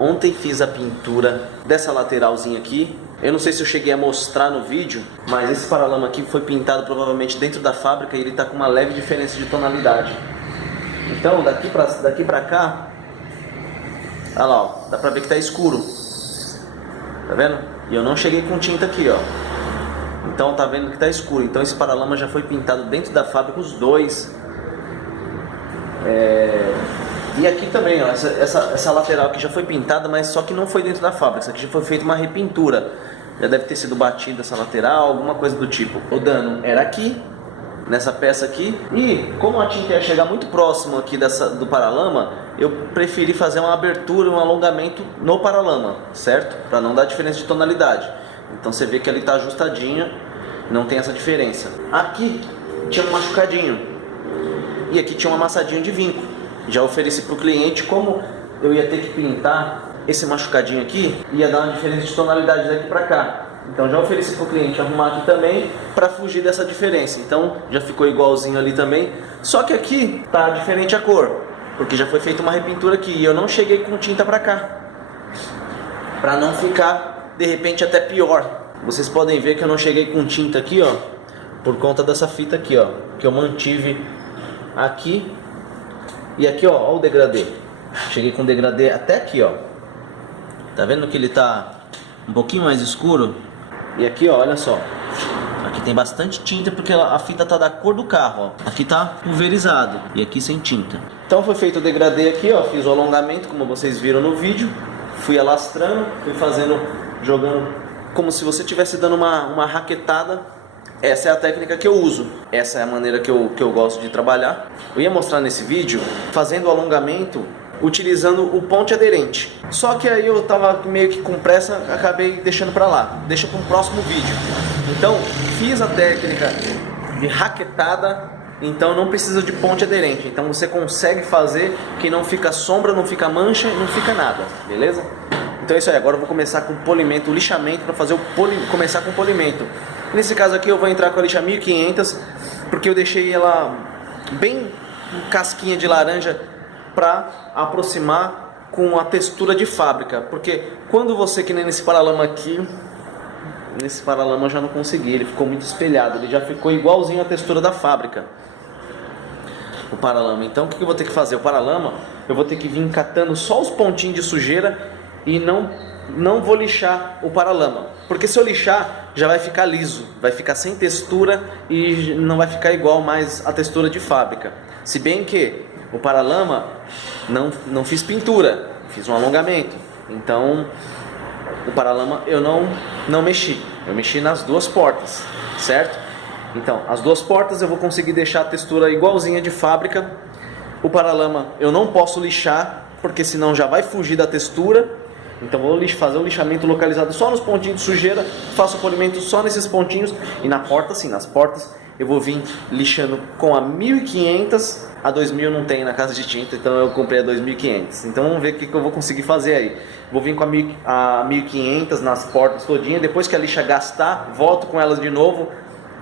Ontem fiz a pintura dessa lateralzinha aqui. Eu não sei se eu cheguei a mostrar no vídeo, mas esse paralama aqui foi pintado provavelmente dentro da fábrica e ele tá com uma leve diferença de tonalidade. Então daqui pra cá, olha lá, ó, dá pra ver que tá escuro. Tá vendo? E eu não cheguei com tinta aqui, ó. Então tá vendo que tá escuro. Então esse paralama já foi pintado dentro da fábrica, os dois. E aqui também, ó, essa lateral aqui já foi pintada, mas só que não foi dentro da fábrica. Isso aqui já foi feita uma repintura. Já deve ter sido batida essa lateral, alguma coisa do tipo. O dano era aqui, nessa peça aqui. E como a tinta ia chegar muito próximo aqui do paralama, eu preferi fazer uma abertura, um alongamento no paralama, certo? Para não dar diferença de tonalidade. Então você vê que ele está ajustadinho, não tem essa diferença. Aqui tinha um machucadinho e aqui tinha um amassadinho de vinco. Já ofereci para o cliente, como eu ia ter que pintar esse machucadinho aqui, ia dar uma diferença de tonalidade daqui para cá. Então já ofereci para o cliente arrumar aqui também para fugir dessa diferença. Então já ficou igualzinho ali também, só que aqui tá diferente a cor, porque já foi feita uma repintura aqui e eu não cheguei com tinta para cá, para não ficar de repente até pior. Vocês podem ver que eu não cheguei com tinta aqui, ó, por conta dessa fita aqui, ó, que eu mantive aqui. E aqui, ó, o degradê. Cheguei com degradê até aqui, ó. Tá vendo que ele tá um pouquinho mais escuro? E aqui, ó, olha só. Aqui tem bastante tinta porque a fita tá da cor do carro, ó. Aqui tá pulverizado e aqui sem tinta. Então foi feito o degradê aqui, ó. Fiz o alongamento, como vocês viram no vídeo. Fui alastrando, fui fazendo, jogando como se você estivesse dando uma raquetada. Essa é a técnica que eu uso, essa é a maneira que eu gosto de trabalhar. Eu ia mostrar nesse vídeo fazendo o alongamento utilizando o ponte aderente. Só que aí eu tava meio que com pressa, acabei deixando para lá. Deixa para um próximo vídeo. Então fiz a técnica de raquetada, então não precisa de ponte aderente. Então você consegue fazer que não fica sombra, não fica mancha, não fica nada, beleza? Então é isso aí, agora eu vou começar com polimento, o lixamento para fazer começar com polimento. Nesse caso aqui eu vou entrar com a lixa 1500, porque eu deixei ela bem casquinha de laranja para aproximar com a textura de fábrica. Porque quando você, que nem nesse paralama aqui, nesse paralama eu já não consegui, ele ficou muito espelhado, ele já ficou igualzinho à textura da fábrica, o paralama. Então o que eu vou ter que fazer? O paralama eu vou ter que vir catando só os pontinhos de sujeira e não vou lixar o paralama, porque se eu lixar já vai ficar liso, vai ficar sem textura e não vai ficar igual mais a textura de fábrica. Se bem que o paralama não fiz pintura, fiz um alongamento, então o paralama eu não mexi, eu mexi nas duas portas, certo? Então as duas portas eu vou conseguir deixar a textura igualzinha de fábrica. O paralama eu não posso lixar, porque senão já vai fugir da textura. Então vou fazer um lixamento localizado só nos pontinhos de sujeira, faço o polimento só nesses pontinhos. E na porta, sim, nas portas eu vou vir lixando com a 1500, a 2000 não tem na casa de tinta, então eu comprei a 2500. Então vamos ver o que eu vou conseguir fazer aí. Vou vir com a 1500 nas portas todinha, depois que a lixa gastar, volto com elas de novo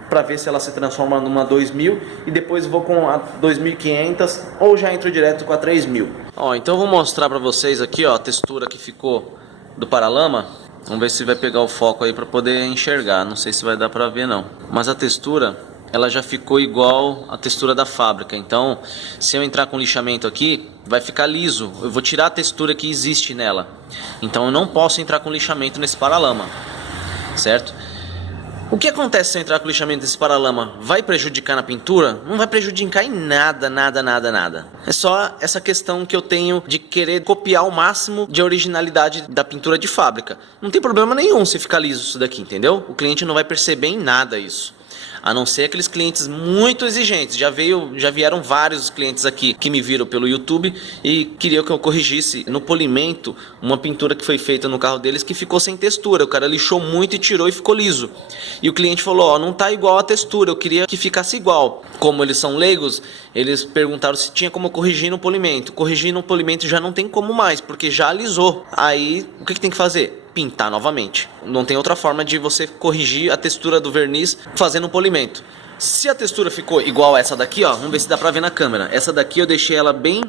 para ver se ela se transforma numa 2000 e depois vou com a 2500 ou já entro direto com a 3000. Ó, então eu vou mostrar para vocês aqui, ó, a textura que ficou do paralama. Vamos ver se vai pegar o foco aí para poder enxergar. Não sei se vai dar para ver não. Mas a textura, ela já ficou igual a textura da fábrica. Então, se eu entrar com lixamento aqui, vai ficar liso. Eu vou tirar a textura que existe nela. Então eu não posso entrar com lixamento nesse paralama, certo? O que acontece se eu entrar com lixamento desse paralama? Vai prejudicar na pintura? Não vai prejudicar em nada, nada, nada, nada. É só essa questão que eu tenho de querer copiar o máximo de originalidade da pintura de fábrica. Não tem problema nenhum se ficar liso isso daqui, entendeu? O cliente não vai perceber em nada isso. A não ser aqueles clientes muito exigentes. Já vieram vários clientes aqui que me viram pelo YouTube e queriam que eu corrigisse no polimento uma pintura que foi feita no carro deles que ficou sem textura. O cara lixou muito e tirou e ficou liso. E o cliente falou, ó, não tá igual a textura, eu queria que ficasse igual. Como eles são leigos, eles perguntaram se tinha como corrigir no polimento. Corrigir no polimento já não tem como mais, porque já alisou. Aí, o que tem que fazer? Pintar novamente. Não tem outra forma de você corrigir a textura do verniz fazendo um polimento. Se a textura ficou igual a essa daqui, ó, vamos ver se dá pra ver na câmera. Essa daqui eu deixei ela bem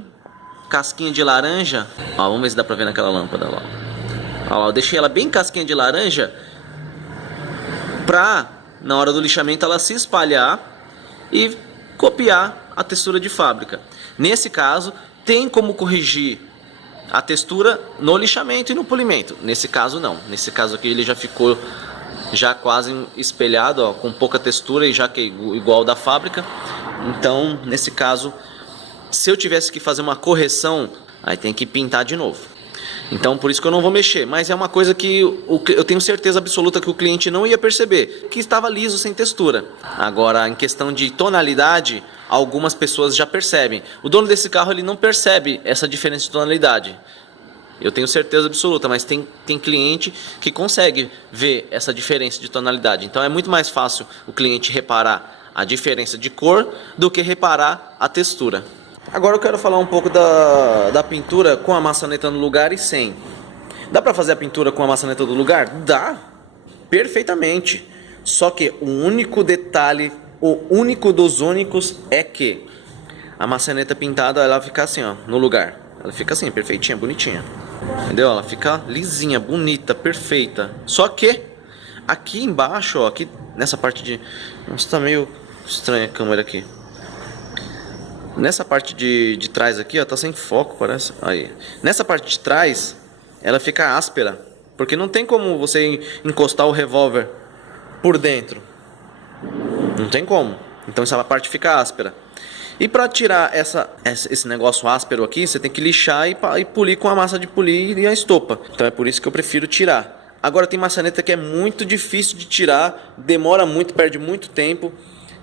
casquinha de laranja. Ó, vamos ver se dá pra ver naquela lâmpada lá. Ó lá, eu deixei ela bem casquinha de laranja pra, na hora do lixamento, ela se espalhar e copiar a textura de fábrica. Nesse caso, tem como corrigir a textura no lixamento e no polimento. Nesse caso não. Nesse caso aqui ele já ficou já quase espelhado, ó, com pouca textura e já que é igual da fábrica. Então, nesse caso, se eu tivesse que fazer uma correção, aí tem que pintar de novo. Então, por isso que eu não vou mexer. Mas é uma coisa que eu tenho certeza absoluta que o cliente não ia perceber, que estava liso, sem textura. Agora, em questão de tonalidade, algumas pessoas já percebem. O dono desse carro, ele não percebe essa diferença de tonalidade. Eu tenho certeza absoluta, mas tem cliente que consegue ver essa diferença de tonalidade. Então, é muito mais fácil o cliente reparar a diferença de cor do que reparar a textura. Agora eu quero falar um pouco da pintura com a maçaneta no lugar e sem. Dá pra fazer a pintura com a maçaneta do lugar? Dá, perfeitamente. Só que o único detalhe, o único dos únicos é que a maçaneta pintada, ela fica assim, ó, no lugar. Ela fica assim, perfeitinha, bonitinha. Entendeu? Ela fica lisinha, bonita, perfeita. Só que aqui embaixo, ó, aqui nessa parte de... Nossa, tá meio estranha a câmera aqui. Nessa parte de trás aqui, ó, tá sem foco, parece. Aí. Nessa parte de trás, ela fica áspera, porque não tem como você encostar o revólver por dentro. Não tem como. Então essa parte fica áspera. E para tirar esse negócio áspero aqui, você tem que lixar e polir com a massa de polir e a estopa. Então é por isso que eu prefiro tirar. Agora tem maçaneta que é muito difícil de tirar, demora muito, perde muito tempo.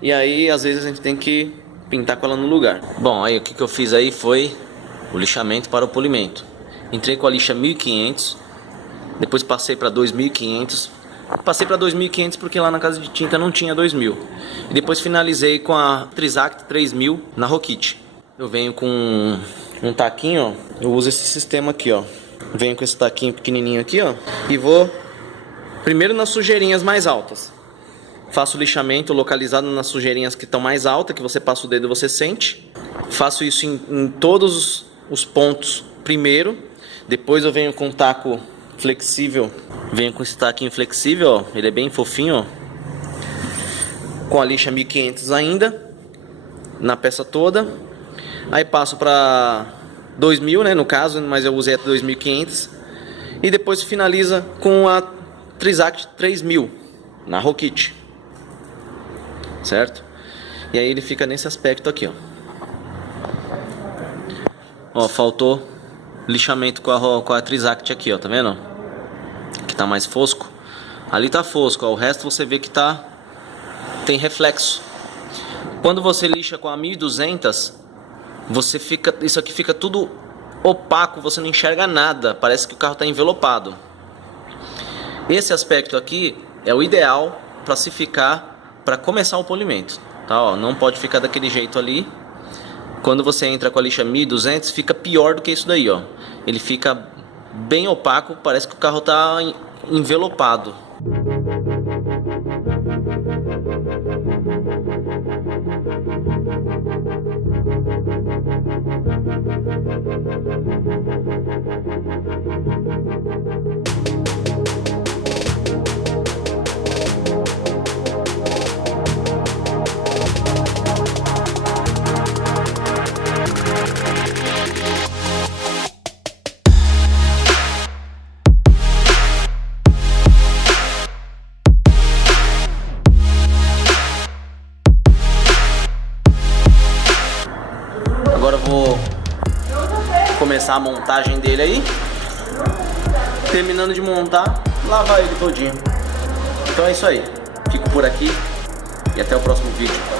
E aí às vezes a gente tem que pintar com ela no lugar. Bom, aí o que eu fiz aí foi o lixamento para o polimento. Entrei com a lixa 1500, depois passei para 2500. Passei para 2500 porque lá na casa de tinta não tinha 2000. E depois finalizei com a Trizact 3000 na Rokit. Eu venho com um taquinho, ó. Eu uso esse sistema aqui, ó. Venho com esse taquinho pequenininho aqui, ó. E vou primeiro nas sujeirinhas mais altas. Faço o lixamento localizado nas sujeirinhas que estão mais altas, que você passa o dedo e você sente. Faço isso em todos os pontos primeiro. Depois eu venho com um taco flexível. Venho com esse taquinho flexível, ó. Ele é bem fofinho, ó. Com a lixa 1500 ainda, na peça toda. Aí passo para 2000, né, no caso, mas eu usei até 2500. E depois finaliza com a Trizact 3000 na Rokit. Certo? E aí ele fica nesse aspecto aqui, ó. Ó, faltou lixamento com a Trizact aqui, ó, tá vendo? Que tá mais fosco. Ali tá fosco, ó, o resto você vê que tem reflexo. Quando você lixa com a 1200, isso aqui fica tudo opaco, você não enxerga nada, parece que o carro tá envelopado. Esse aspecto aqui é o ideal para se ficar para começar o polimento, tá? Ó, não pode ficar daquele jeito ali. Quando você entra com a lixa 1200, fica pior do que isso daí, ó. Ele fica bem opaco, parece que o carro tá envelopado. Agora eu vou começar a montagem dele aí. Terminando de montar, lavar ele todinho. Então é isso aí. Fico por aqui e até o próximo vídeo.